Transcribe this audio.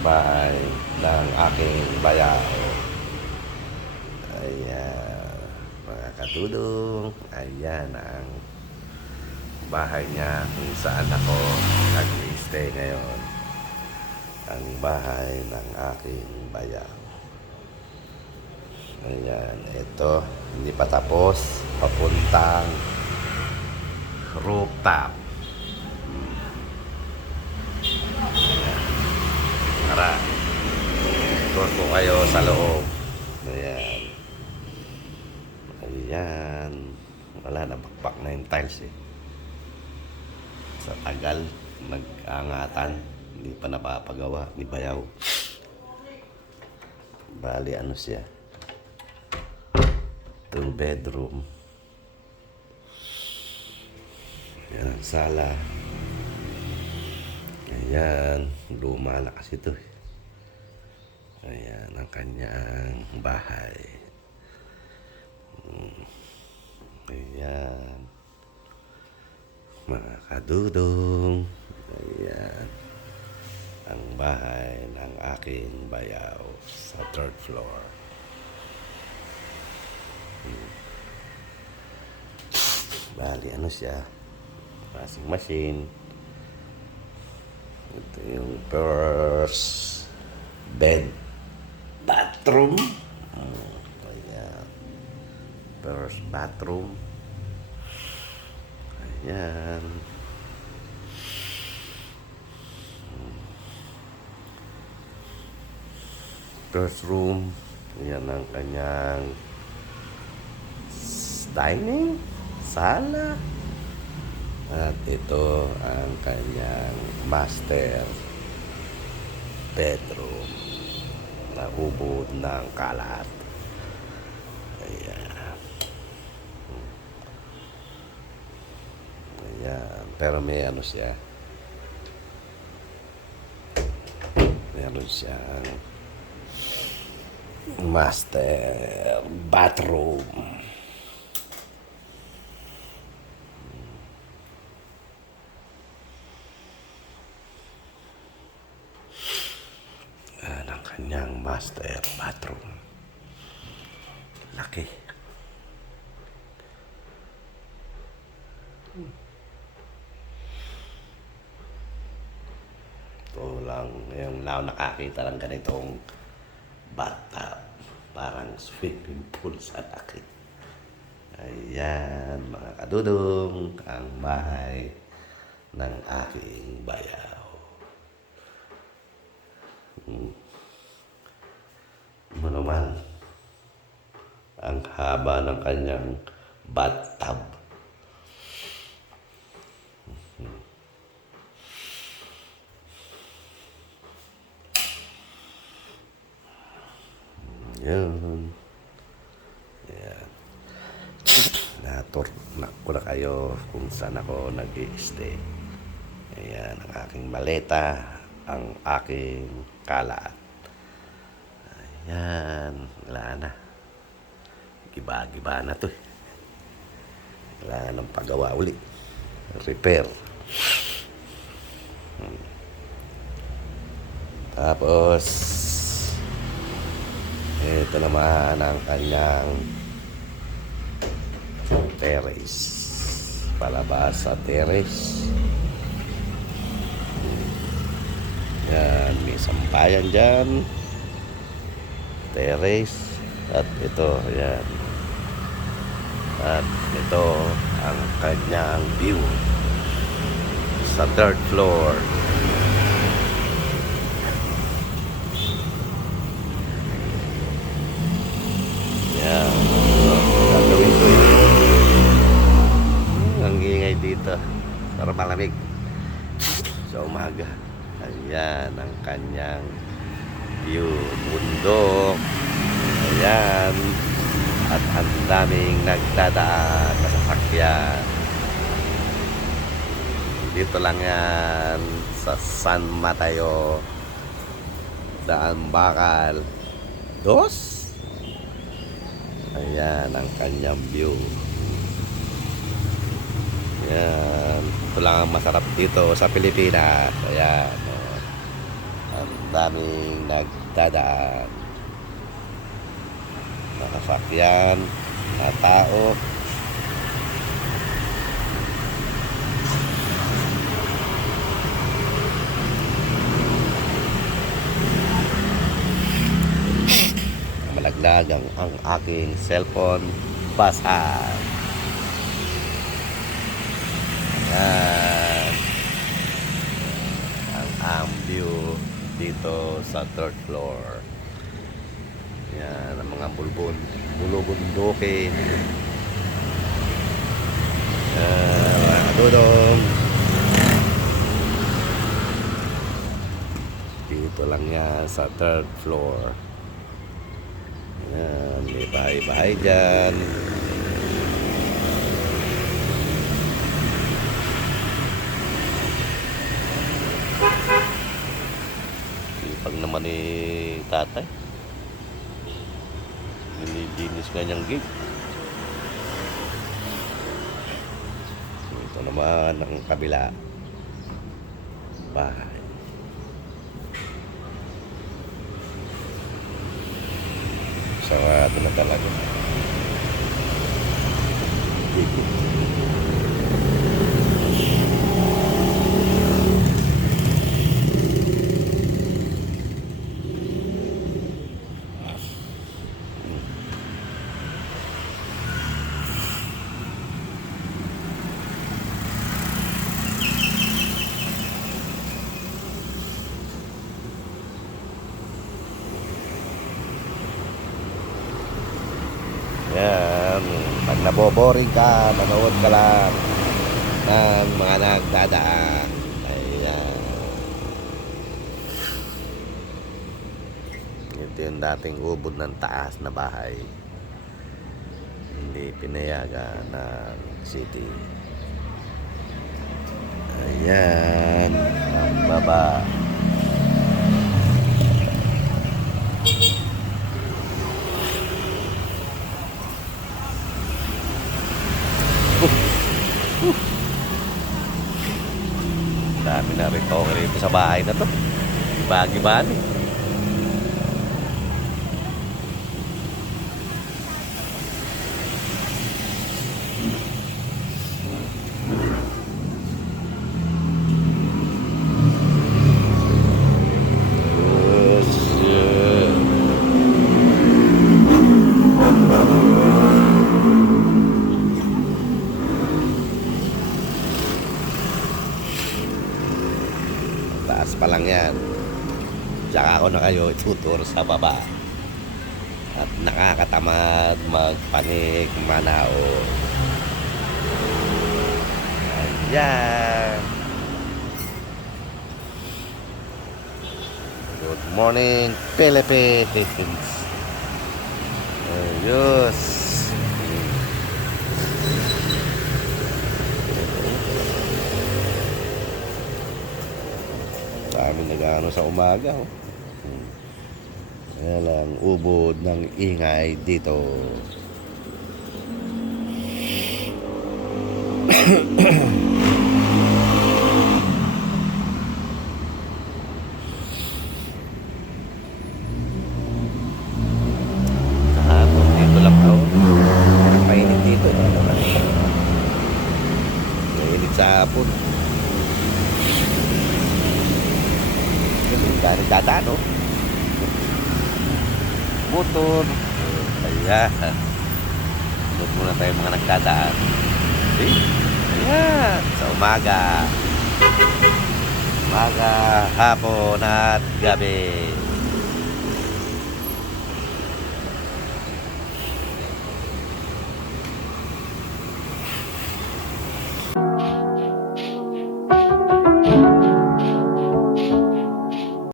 Bahay ng aking bayaw. Ayan. Mga katulong. Ayan ang bahay niya kung saan ako nag-stay ngayon. Ang bahay ng aking bayaw. Ayan, ito, hindi pa tapos. Papuntang rooftop. Ayan. Tara. Tour ko kayo sa loob. Ayan. Ayan. Wala, nabakbak na yung tiles eh. Sa tagal, nag-angatan. Hindi pa napapagawa ni Bayaw. Bali, ano siya? Two bedroom. Yan sala. Ayan, luma na ito. Ayan ang kanyang bahay. Mm. Ayan. Mga kadudong. Ayan. Ang bahay ng aking bayaw sa third floor. Bali, ano siya? Washing machine. Ito yung first bed. Bathroom. Oh, ayan. First bathroom. Ayan. First room. Ayan ang kanyang dining, sala. At ito ang kanyang master bedroom na ubod ng kalat. Ayan. Ayan. Pero may ano siya. Meron siyang master bathroom. Kanyang master bathroom. Laki. Ito lang, yung lao nakakita lang ganitong bathtub. Parang swimming pool sa laki. Ayan, mga kadudong, ang bahay ng aking bayaw. Ano naman, ang haba ng kanyang bathtub. Yan. Yan. Natur na ko na kayo kung saan ako nag stay Ayan, ang aking maleta, ang aking kalat. Ayan, wala na. Giba-giba na to. eh. Wala nang pagawa uli. Repair. Hmm. Tapos, ito naman ang kanyang terrace. Palabas sa terrace. Yan, may sampayan dyan. Terrace. At ito, yan. At ito ang kanyang view sa third floor. Yan. Gagawin ko yun. Ang ingay dito. Para malamig. Sa umaga. Ayan ang kanyang view. Bundok. Ayan. At ang daming nagdadaan na sasakyan. Dito lang yan sa San Mateo. Daan Bakal. Dos. Ayan ang kanyang view. Yan. Ayan. Ito lang ang masarap dito sa Pilipinas. Ayan. oh. Ang daming nagdadaan. Nakasakyan, na tao. Malaglag ang, aking cellphone basa. Ayan. Ang, ang view dito sa third floor. Yan, ang mga bulbon. Bulubundukin. Yan, mga kadudong. Dito lang yan sa third floor. Yan, may bahay-bahay dyan. Ipag naman ni tatay. Nililinis kanyang gig. Ito naman ang kabila. Bahay. Sarado na talaga. Yan. Pag naboboring ka, manood ka lang ng mga nagdadaan. Ayan. Ito yung dating ubod ng taas na bahay. Hindi pinayagan ng city. Ayan. Ang baba. Dami na rin okay rito sa bahay na to. Iba-iba Taas pa lang yan. Tsaka ako na kayo ituturo sa baba. At nakakatamad magpanik, manao. Ayan. Good morning, Philippines. Ayos. Dami nag-ano sa umaga. Oh. Hmm. Lang, ubod ng ingay dito. Kahapon, dito lang ako. Mainit dito. Mainit sa hapon. Dahil dadaan, oh. Motor. Ayan. Doon muna tayo mga nagdadaan. See? Ayan. Sa umaga. Umaga, hapon at gabi.